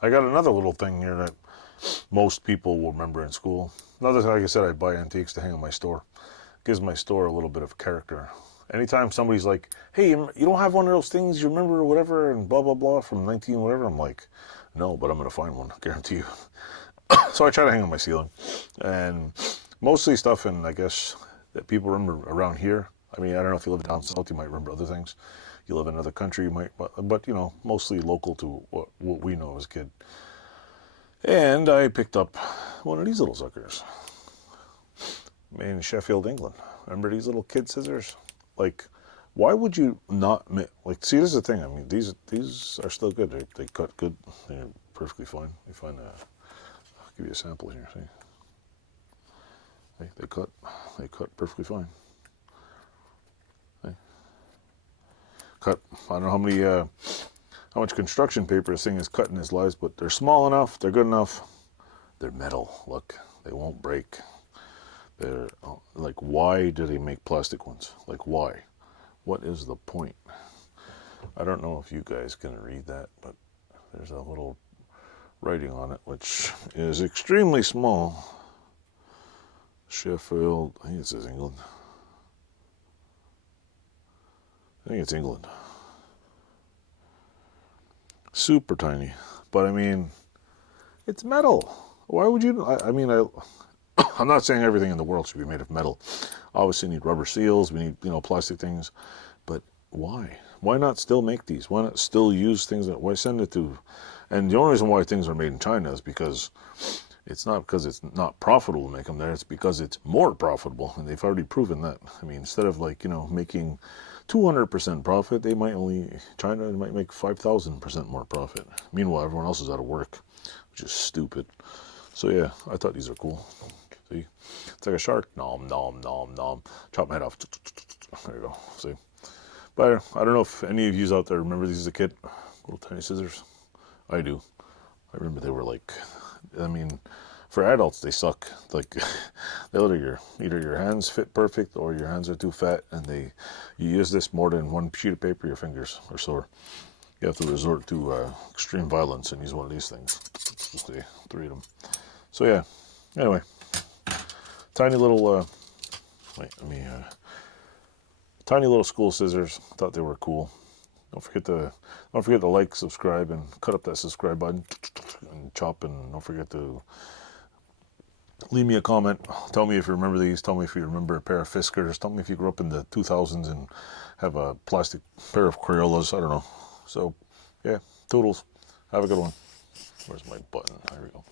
I got another little thing here that most people will remember in school. Another thing, like I said, I buy antiques to hang in my store. Gives my store a little bit of character. Anytime somebody's like, "Hey, you don't have one of those things you remember or whatever," and blah blah blah from 19 whatever, I'm like, "No, but I'm gonna find one, guarantee you." So I try to hang on my ceiling, and mostly stuff, and I guess that people remember around here. I mean, I don't know if you live down south, you might remember other things. You live in another country, you might, but you know, mostly local to what we know as a kid. And I picked up one of these little suckers made in Sheffield, England. Remember these little kid scissors? Like, why would you not make, like, see, this is the thing. I mean, these are still good. They cut good. They're perfectly fine. You find, I'll give you a sample here. See, they cut perfectly fine. They cut. I don't know how much construction paper this thing has cut in its lives, but they're small enough. They're good enough. They're metal. Look, they won't break. They're like, why do they make plastic ones? Like, why? What is the point? I don't know if you guys can read that, but there's a little writing on it, which is extremely small. Sheffield, I think it says England. I think it's England. Super tiny. But I mean, it's metal. Why would you? I'm not saying everything in the world should be made of metal. Obviously, we need rubber seals. We need, plastic things. But why? Why not still make these? Why not still use things that? Why send it to? And the only reason why things are made in China is because it's not because it's not profitable to make them there. It's because it's more profitable, and they've already proven that. I mean, instead of making 200% profit, China might make 5,000% more profit. Meanwhile, everyone else is out of work, which is stupid. So yeah, I thought these are cool. See, it's like a shark. Nom nom nom nom. Chop my head off. There you go. See, but I don't know if any of you out there remember these as a kid. Little tiny scissors. I do. I remember they were like, I mean, for adults they suck. Like, either your hands fit perfect or your hands are too fat, and you use this more than one sheet of paper, your fingers are sore. You have to resort to extreme violence and use one of these things. See, 3 of them. So yeah. Anyway, tiny little tiny little school scissors. Thought they were cool. Don't forget to like, subscribe, and cut up that subscribe button and chop. And don't forget to leave me a comment. Tell me if you remember these. Tell me if you remember a pair of Fiskars. Tell me if you grew up in the 2000s and have a plastic pair of Crayolas. I don't know. So yeah, toodles. Have a good one. Where's my button? There we go.